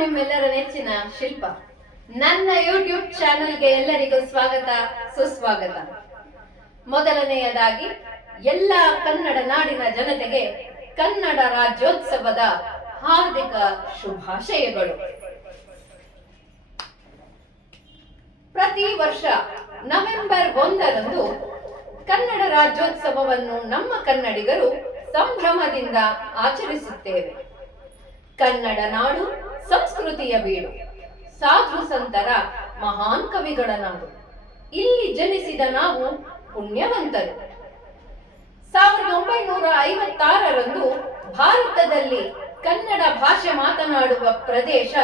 ನಿಮ್ಮೆಲ್ಲರ ನೆಚ್ಚಿನ ಶಿಲ್ಪ. ನನ್ನ ಯೂಟ್ಯೂಬ್ ಚಾನೆಲ್ಗೆ ಎಲ್ಲರಿಗೂ ಸ್ವಾಗತ, ಸುಸ್ವಾಗತ. ಮೊದಲನೆಯದಾಗಿ, ಎಲ್ಲ ಕನ್ನಡ ನಾಡಿನ ಜನತೆಗೆ ಕನ್ನಡ ರಾಜ್ಯೋತ್ಸವದ ಹಾರ್ದಿಕ ಶುಭಾಶಯಗಳು. ಪ್ರತಿ ವರ್ಷ ನವೆಂಬರ್ ಒಂದರಂದು ಕನ್ನಡ ರಾಜ್ಯೋತ್ಸವವನ್ನು ನಮ್ಮ ಕನ್ನಡಿಗರು ಸಂಭ್ರಮದಿಂದ ಆಚರಿಸುತ್ತೇವೆ. ಕನ್ನಡ ನಾಡು, ಸಂಸ್ಕೃತಿಯ ಬೀಡು. ಸಾಧು ಸಂತರ, ಮಹಾನ್ ಕವಿಗಳ ನಾಡು ಇಲ್ಲಿ ಜನಿಸಿದ ನಾವು ಪುಣ್ಯವಂತರು. ಸಾವಿರದ ಒಂಬೈನೂರ ಐವತ್ತಾರರಂದು ಭಾರತದಲ್ಲಿ ಕನ್ನಡ ಭಾಷೆ ಮಾತನಾಡುವ ಪ್ರದೇಶ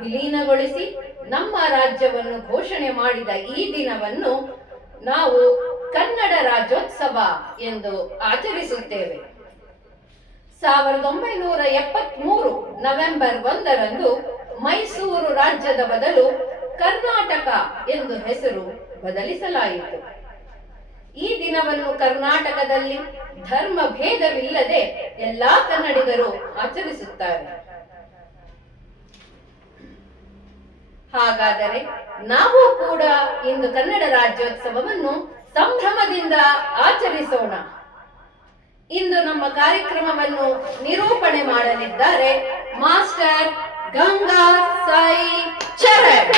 ವಿಲೀನಗೊಳಿಸಿ ನಮ್ಮ ರಾಜ್ಯವನ್ನು ಘೋಷಣೆ ಮಾಡಿದ ಈ ದಿನವನ್ನು ನಾವು ಕನ್ನಡ ರಾಜ್ಯೋತ್ಸವ ಎಂದು ಆಚರಿಸುತ್ತೇವೆ. ಸಾವಿರದ ಒಂಬೈನೂರ ಎಪ್ಪತ್ಮೂರು ನವೆಂಬರ್ ಒಂದರಂದು ಮೈಸೂರು ರಾಜ್ಯದ ಬದಲು ಕರ್ನಾಟಕ ಎಂದು ಹೆಸರು ಬದಲಿಸಲಾಯಿತು. ಈ ದಿನವನ್ನು ಕರ್ನಾಟಕದಲ್ಲಿ ಧರ್ಮ ಭೇದವಿಲ್ಲದೆ ಎಲ್ಲಾ ಕನ್ನಡಿಗರು ಆಚರಿಸುತ್ತಾರೆ. ಹಾಗಾದರೆ ನಾವು ಕೂಡ ಇಂದು ಕನ್ನಡ ರಾಜ್ಯೋತ್ಸವವನ್ನು ಸಂಭ್ರಮದಿಂದ ಆಚರಿಸೋಣ. ಇಂದು ನಮ್ಮ ಕಾರ್ಯಕ್ರಮವನ್ನು ನಿರೂಪಣೆ ಮಾಡಲಿದ್ದಾರೆ ಮಾಸ್ಟರ್ ಗಂಗಾ ಸಾಯಿ ಚರಣ್.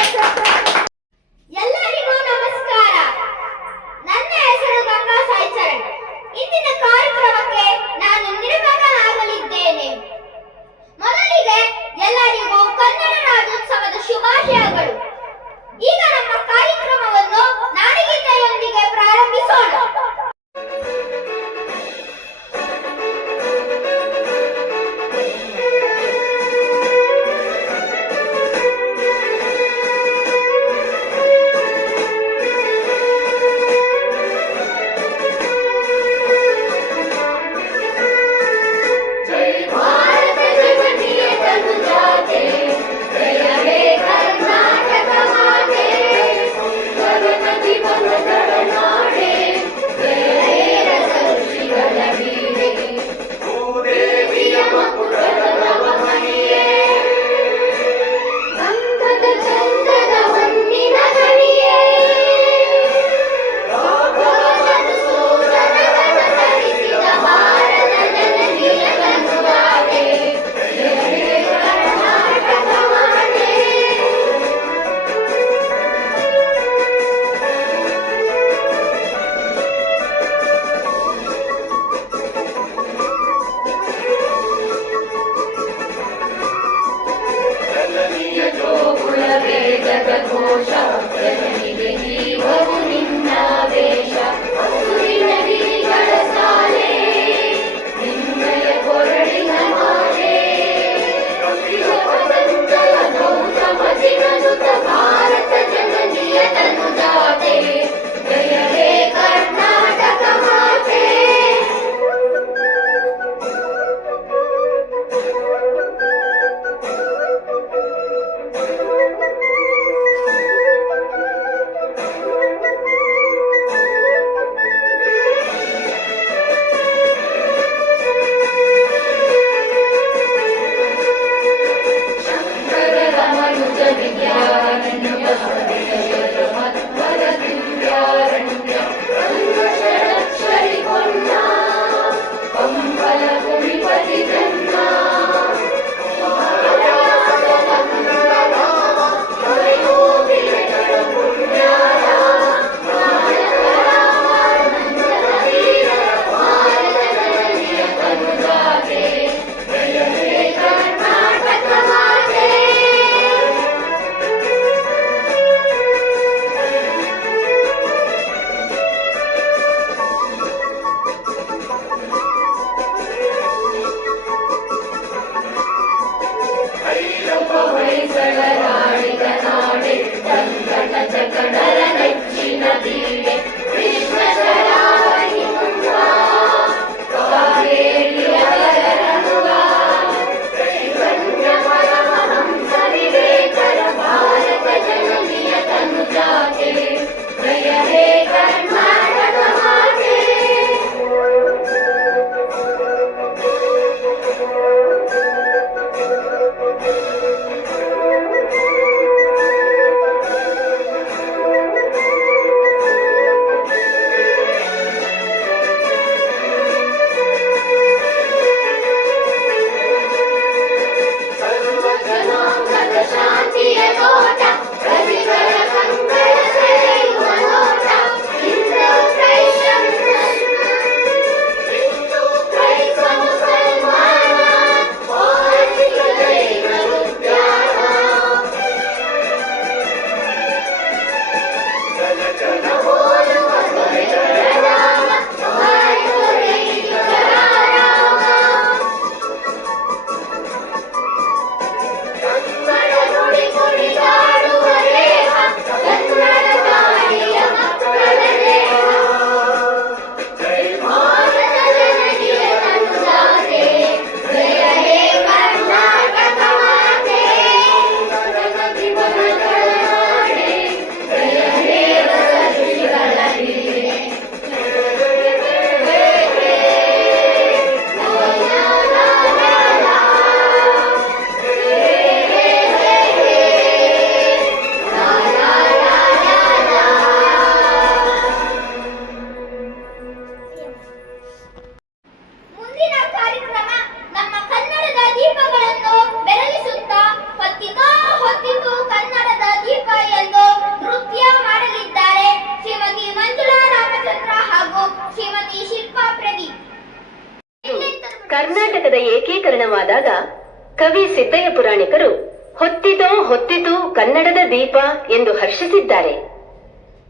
ಕವಿ ಸಿದ್ದಯ್ಯ ಪುರಾಣಿಕರು ಹೊತ್ತಿತೋ ಹೊತ್ತಿತು ಕನ್ನಡದ ದೀಪ ಎಂದು ಹರ್ಷಿಸಿದ್ದಾರೆ.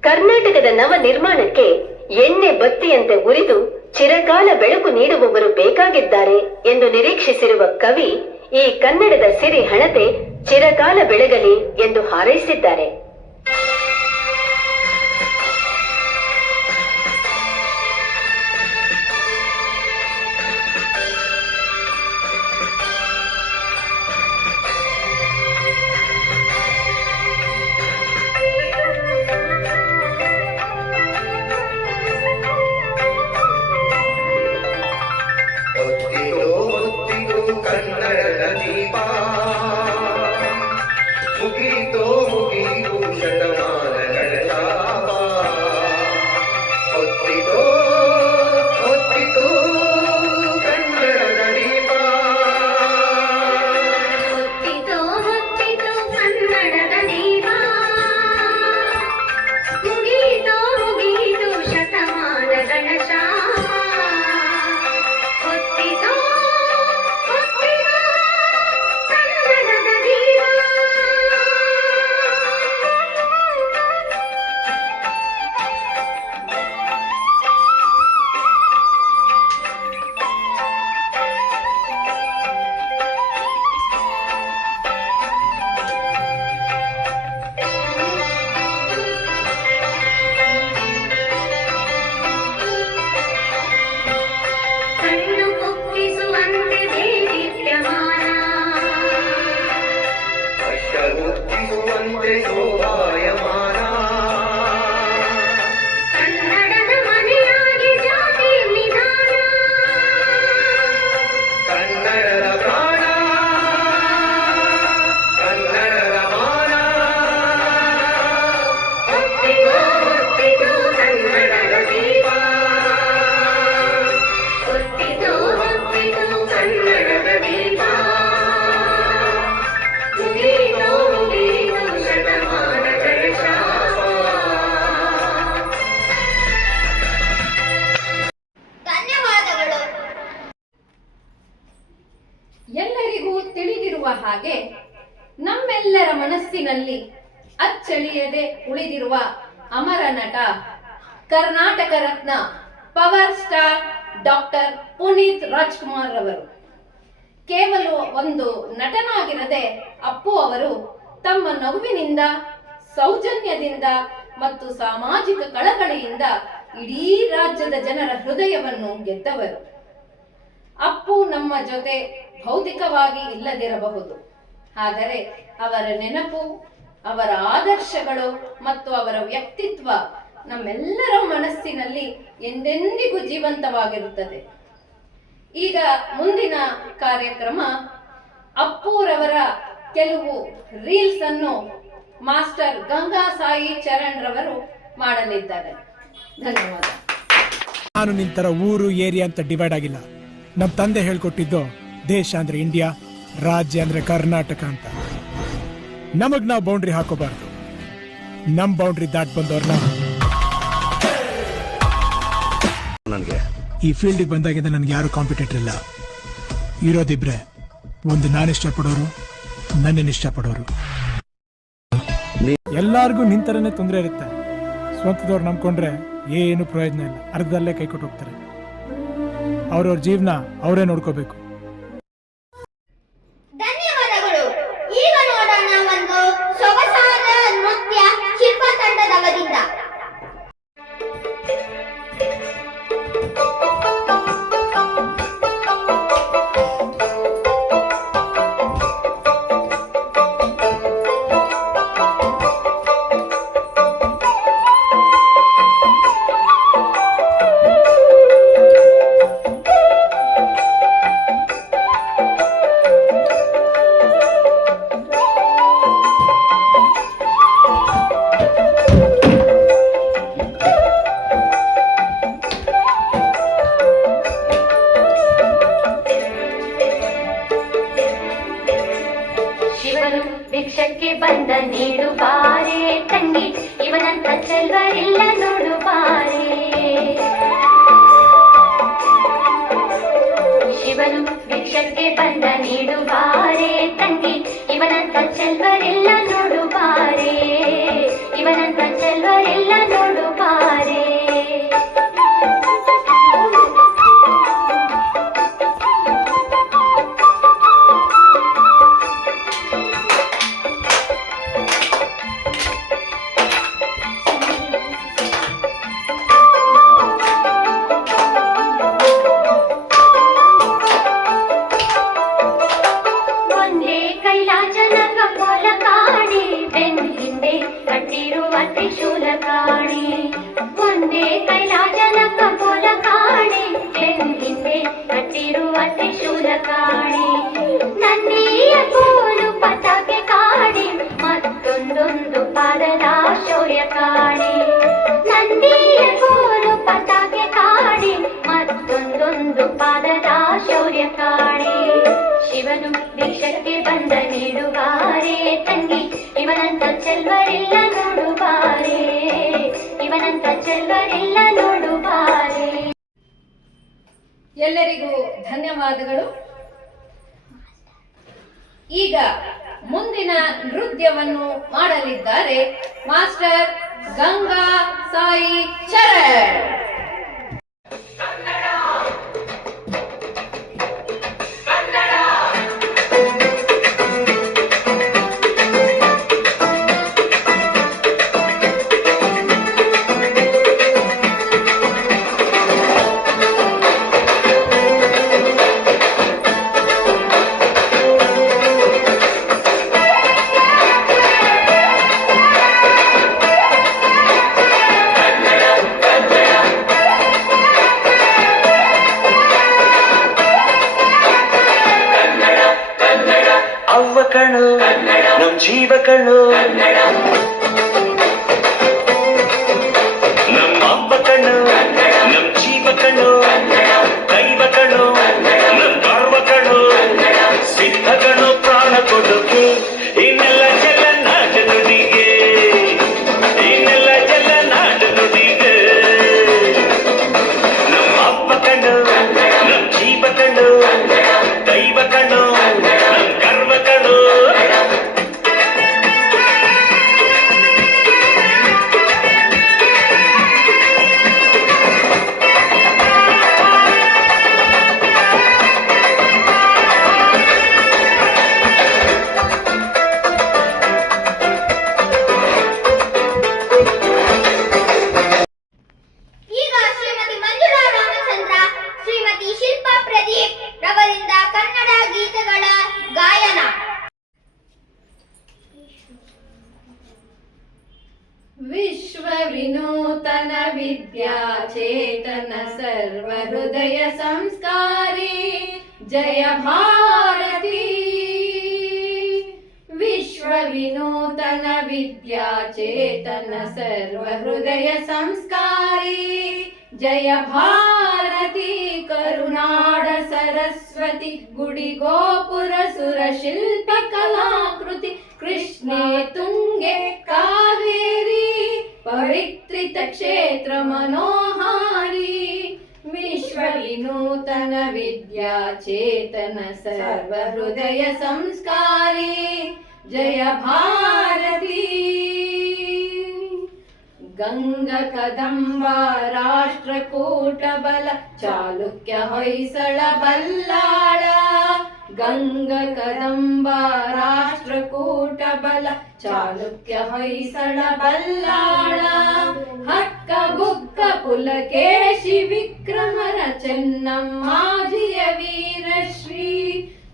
ಕರ್ನಾಟಕದ ನವ ನಿರ್ಮಾಣಕ್ಕೆ ಎಣ್ಣೆ ಬತ್ತಿಯಂತೆ ಉರಿದು ಚಿರಕಾಲ ಬೆಳಕು ನೀಡುವವರು ಬೇಕಾಗಿದ್ದಾರೆ ಎಂದು ನಿರೀಕ್ಷಿಸಿರುವ ಕವಿ ಈ ಕನ್ನಡದ ಸಿರಿ ಹಣತೆ ಚಿರಕಾಲ ಬೆಳಗಲಿ ಎಂದು ಹಾರೈಸಿದ್ದಾರೆ. ಇಡೀ ರಾಜ್ಯದ ಜನರ ಹೃದಯವನ್ನು ಗೆದ್ದವರು. ಅಪ್ಪು ನಮ್ಮ ಜೊತೆ ಭೌತಿಕವಾಗಿ ಇಲ್ಲದಿರಬಹುದು. ಆದರೆ ಅವರ ನೆನಪು, ಅವರ ಆದರ್ಶಗಳು ಮತ್ತು ಅವರ ವ್ಯಕ್ತಿತ್ವ ನಮ್ಮೆಲ್ಲರ ಮನಸ್ಸಿನಲ್ಲಿ ಎಂದೆಂದಿಗೂ ಜೀವಂತವಾಗಿರುತ್ತದೆ. ಈಗ ಮುಂದಿನ ಕಾರ್ಯಕ್ರಮ ಅಪ್ಪುರವರ ಕೆಲವು ರೀಲ್ಸ್ ಅನ್ನು ಮಾಸ್ಟರ್ ಗಂಗಾ ಸಾಯಿ ಚರಣ್ ರವರು ಮಾಡಲಿದ್ದಾರೆ. ಧನ್ಯವಾದ. ನಾನು ನಿಂತರ ಊರು ಏರಿಯಾ ಅಂತ ಡಿವೈಡ್ ಆಗಿಲ್ಲ. ನಮ್ ತಂದೆ ಹೇಳ್ಕೊಟ್ಟಿದ್ದು ದೇಶ ಅಂದ್ರೆ ಇಂಡಿಯಾ ರಾಜ್ಯ ಅಂದ್ರೆ ಕರ್ನಾಟಕ ಅಂತ. ನಮಗ್ ನಾವು ಬೌಂಡ್ರಿ ಹಾಕೋಬಾರ್ದು. ನಮ್ ಬೌಂಡ್ರಿ ದಾಟ್ ಬಂದವ್ರನ್ನ ನನಗೆ. ಈ ಫೀಲ್ಡಿಗೆ ಬಂದಾಗಿಂದ ನನ್ಗೆ ಯಾರು ಕಾಂಪಿಟೇಟರ್ ಇಲ್ಲ. ಇರೋದಿಬ್ರೆ ಒಂದು ನಾನು ಇಷ್ಟಪಡೋರು ನನ್ನ ಇಷ್ಟಪಡೋರು. ಎಲ್ಲಾರ್ಗು ನಿಂತರನೇ ತೊಂದರೆ ಇರುತ್ತೆ. ಸ್ವಂತದವ್ರು ನಂಬ್ಕೊಂಡ್ರೆ ಏನು ಪ್ರಯೋಜನ ಇಲ್ಲ. ಅರ್ಧದಲ್ಲೇ ಕೈ ಕೊಟ್ಟು ಹೋಗ್ತಾರೆ. ಅವ್ರವ್ರ ಜೀವನ ಅವರೇ ನೋಡ್ಕೋಬೇಕು. ನೀಡುವಾರೆ ತಂಗಿ, ಇವನಂತ ಚೆಲ್ವರಿಲ್ಲ ನೋಡುವಾರೆ ಇವನಂತ ಚೆಲ್ವರಿಲ್ಲ ನೋಡುವಾರೆ ಎಲ್ಲರಿಗೂ ಧನ್ಯವಾದಗಳು. ಈಗ ಮುಂದಿನ ನೃತ್ಯವನ್ನು ಮಾಡಲಿದ್ದಾರೆ ಮಾಸ್ಟರ್ ಗಂಗಾ ಸಾಯಿ ಚರಣ್ विद्याचेतन सर्वहृदय संस्कारी। जय भारती करुणाड सरस्वति गुडिगोपुर सुरशिल्पकलाकृति कृष्णे तुङ्गे कावेरी विनूतन विद्या चेतन सर्वहृदय संस्कारी। ಪವಿತ್ರಿತ ಭಾರತಿ. ಗಂಗ ವಿಶ್ವ ವಿನೂತನ ವಿದ್ಯಾ ಚೇತನ ಸರ್ವ ಹೃದಯ ಸಂಸ್ಕಾರಿ ಜಯ ಭಾರತಿ ಗಂಗ ಕದಂಬ, ರಾಷ್ಟ್ರಕೂಟ ಬಲ, ಚಾಲುಕ್ಯ ಹೊಯ್ಸಳ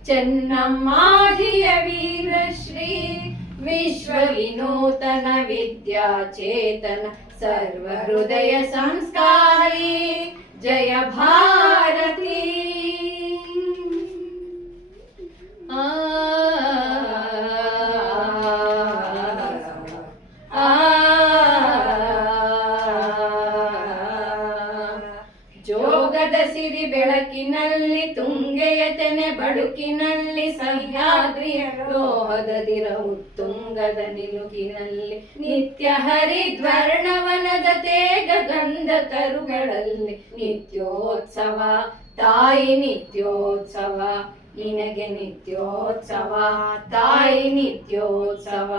చెన్నమ్మాజియ వీరశ్రీ విశ్వవినూతన విద్యా చేతన సర్వహృదయ సంస్కారీ జయ భారతి ఆ ಬಡುಕಿನಲ್ಲಿ ಸಹ್ಯಾದ್ರಿ ಲೋಹದ ದಿರ ಉತ್ತುಂಗದ ನಿಲುಕಿನಲ್ಲಿ ನಿತ್ಯ ಹರಿದ್ವರ್ಣವನದ ತೇಗ ಗಂಧ ತರುಗಳಲ್ಲಿ ನಿತ್ಯೋತ್ಸವ, ತಾಯಿ ನಿತ್ಯೋತ್ಸವ, ನಿನಗೆ ನಿತ್ಯೋತ್ಸವ, ತಾಯಿ ನಿತ್ಯೋತ್ಸವ.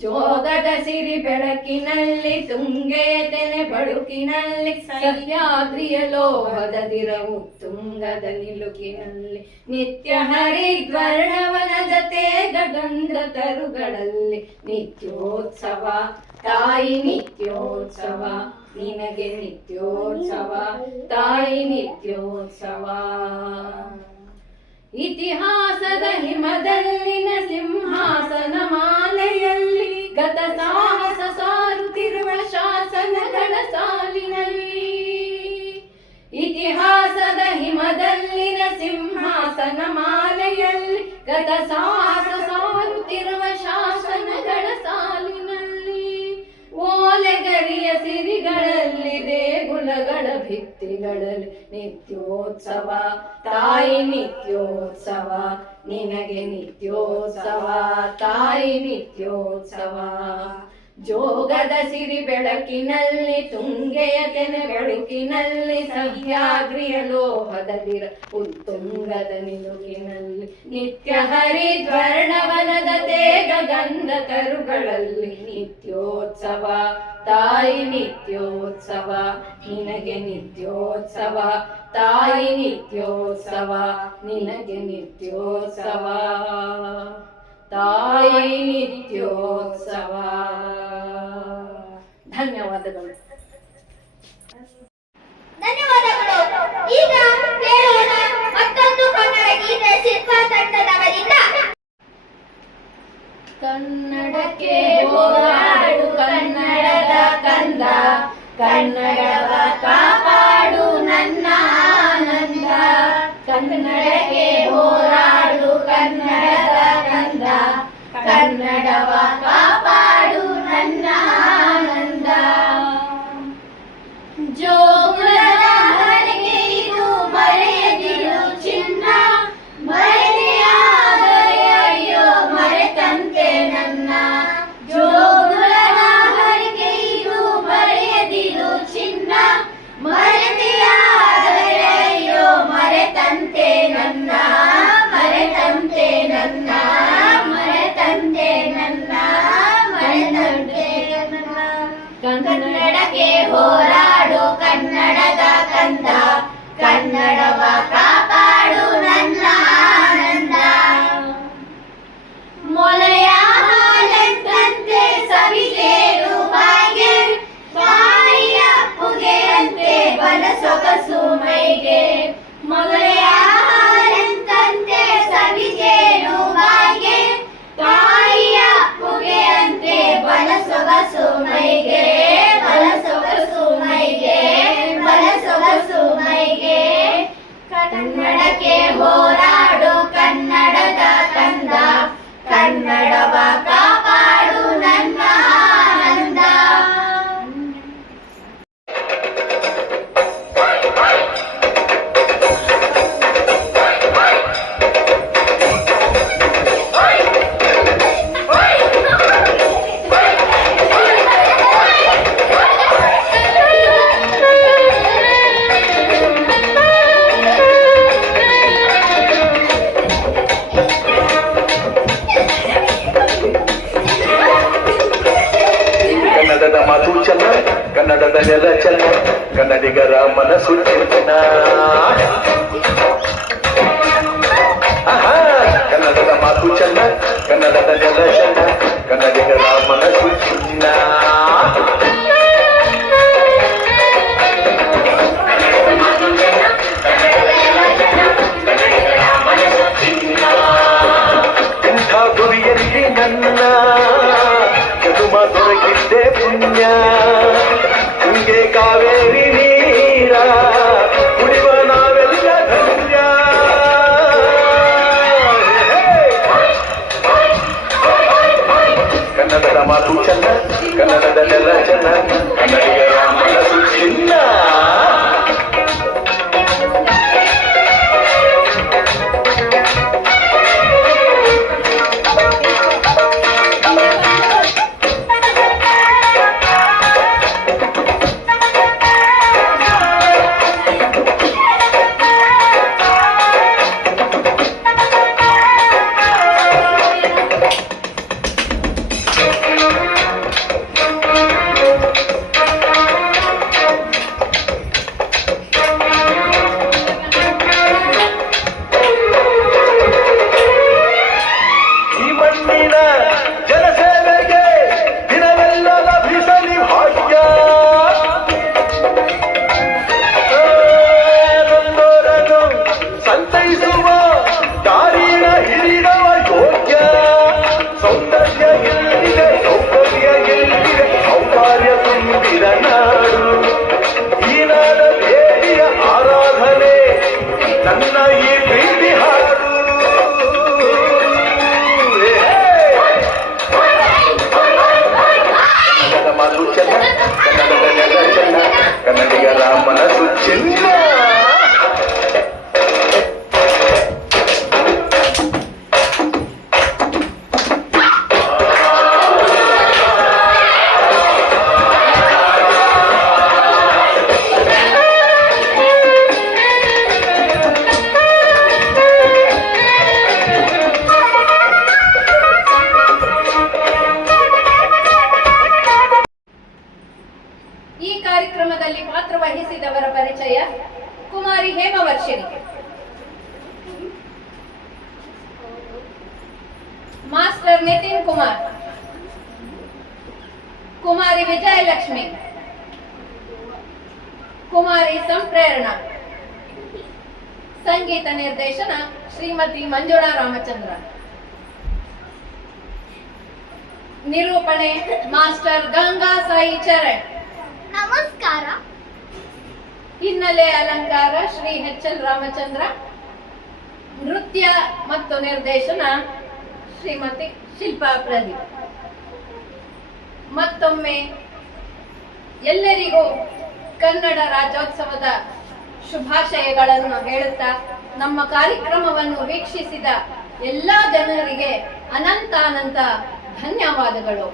ಜೋಗದ ಸಿರಿ ಬೆಳಕಿನಲ್ಲಿ ತುಂಗೆಯ ತೆನೆ ಬಡುಕಿನಲ್ಲಿ ಸಹ್ಯಾದ್ರಿಯ ಲೋಹದ ದಿರವು ತುಂಗದ ನಿಲುಕಿನಲ್ಲಿ, ನಿತ್ಯ ಹರಿದ್ವರ್ಣವನ ಜತೆ ಗಂಧ ತರುಗಳಲ್ಲಿ, ನಿತ್ಯೋತ್ಸವ, ತಾಯಿ ನಿತ್ಯೋತ್ಸವ, ನಿನಗೆ ನಿತ್ಯೋತ್ಸವ, ತಾಯಿ ನಿತ್ಯೋತ್ಸವ. ಇತಿಹಾಸದ ಹಿಮದಲ್ಲಿನ ಸಿಂಹಾಸನ ಮಾಲೆಯಲ್ಲಿ ಗತ ಸಾಹಸ ಸಾರುತ್ತಿರುವ ಶಾಸನಗಳ ಸಾಲಿನಲ್ಲಿ ಇತಿಹಾಸದ ಹಿಮದಲ್ಲಿನ ಸಿಂಹಾಸನ ಮಾಲೆಯಲ್ಲಿ ಗತ ಸಾಹಸ ಸಾರುತ್ತಿರುವ ಶಾಸನಗಳ ಸಾಲಿನಲ್ಲಿ ಓಲೆಗರಿಯ ಸಿರಿ ಭಿತ್ತಿಗಳಲ್ಲಿ ನಿತ್ಯೋತ್ಸವ. ತಾಯಿ ನಿತ್ಯೋತ್ಸವ ನಿನಗೆ ನಿತ್ಯೋತ್ಸವ. ತಾಯಿ ನಿತ್ಯೋತ್ಸವ. ಜೋಗದ ಸಿರಿ ಬೆಳಕಿನಲ್ಲಿ, ತುಂಗೆಯ ತೆನೆ ಬೆಳಕಿನಲ್ಲಿ ಸಹ್ಯಾಗ್ರಿಯ ಲೋಹದಲ್ಲಿರ ಉತ್ತುಂಗದ ನಿಲುಕಿನಲ್ಲಿ, ನಿತ್ಯ ಹರಿ ಹರಿದ್ವರ್ಣವನದ ತೇಗ ಗಂಧ ಕರುಗಳಲ್ಲಿ ನಿತ್ಯೋತ್ಸವ. ತಾಯಿ ನಿತ್ಯೋತ್ಸವ, ನಿನಗೆ ನಿತ್ಯೋತ್ಸವ. ತಾಯಿ ನಿತ್ಯೋತ್ಸವ, ನಿನಗೆ ನಿತ್ಯೋತ್ಸವ. ತಾಯಿ ನಿತ್ಯೋತ್ಸವ. ಧನ್ಯವಾದಗಳು. ಧನ್ಯವಾದಗಳು. ಈಗ ಕೇಳೋಣ ಮತ್ತೊಂದು ಕನ್ನಡ ಗೀತೆ ಶಿಲ್ಪಾ ತಂಡದವರಿಂದ. ಕನ್ನಡಕ್ಕೆ ಹೋರಾಡು ಕನ್ನಡದ ಕಂದ ಕನ್ನಡವ ಕಾಪಾಡು ನನ್ನ ಕನ್ನಡಕ್ಕೆ ಹೋರಾಡು ಕನ್ನಡದ ಕಂದ. ಕನ್ನಡವ ಕಾಪಾಡು ನನ್ನ ರಾಮಚಂದ್ರ ನಿರೂಪಣೆ ಮಾಸ್ಟರ್ ಗಂಗಾ ಸಾಯಿ ಚರಣ್. ನಮಸ್ಕಾರ. ಹಿನ್ನೆಲೆ ಅಲಂಕಾರ ಶ್ರೀ ಎಚ್ ಎಲ್ ರಾಮಚಂದ್ರ. ನೃತ್ಯ ಮತ್ತು ನಿರ್ದೇಶನ ಶ್ರೀಮತಿ ಶಿಲ್ಪಾ ಪ್ರದೀಪ್. ಮತ್ತೊಮ್ಮೆ ಎಲ್ಲರಿಗೂ ಕನ್ನಡ ರಾಜ್ಯೋತ್ಸವದ ಶುಭಾಶಯಗಳನ್ನು ಹೇಳುತ್ತಾ ನಮ್ಮ ಕಾರ್ಯಕ್ರಮವನ್ನು ವೀಕ್ಷಿಸಿದ ಎಲ್ಲ ಜನರಿಗೆ ಅನಂತ ಅನಂತ ಧನ್ಯವಾದಗಳು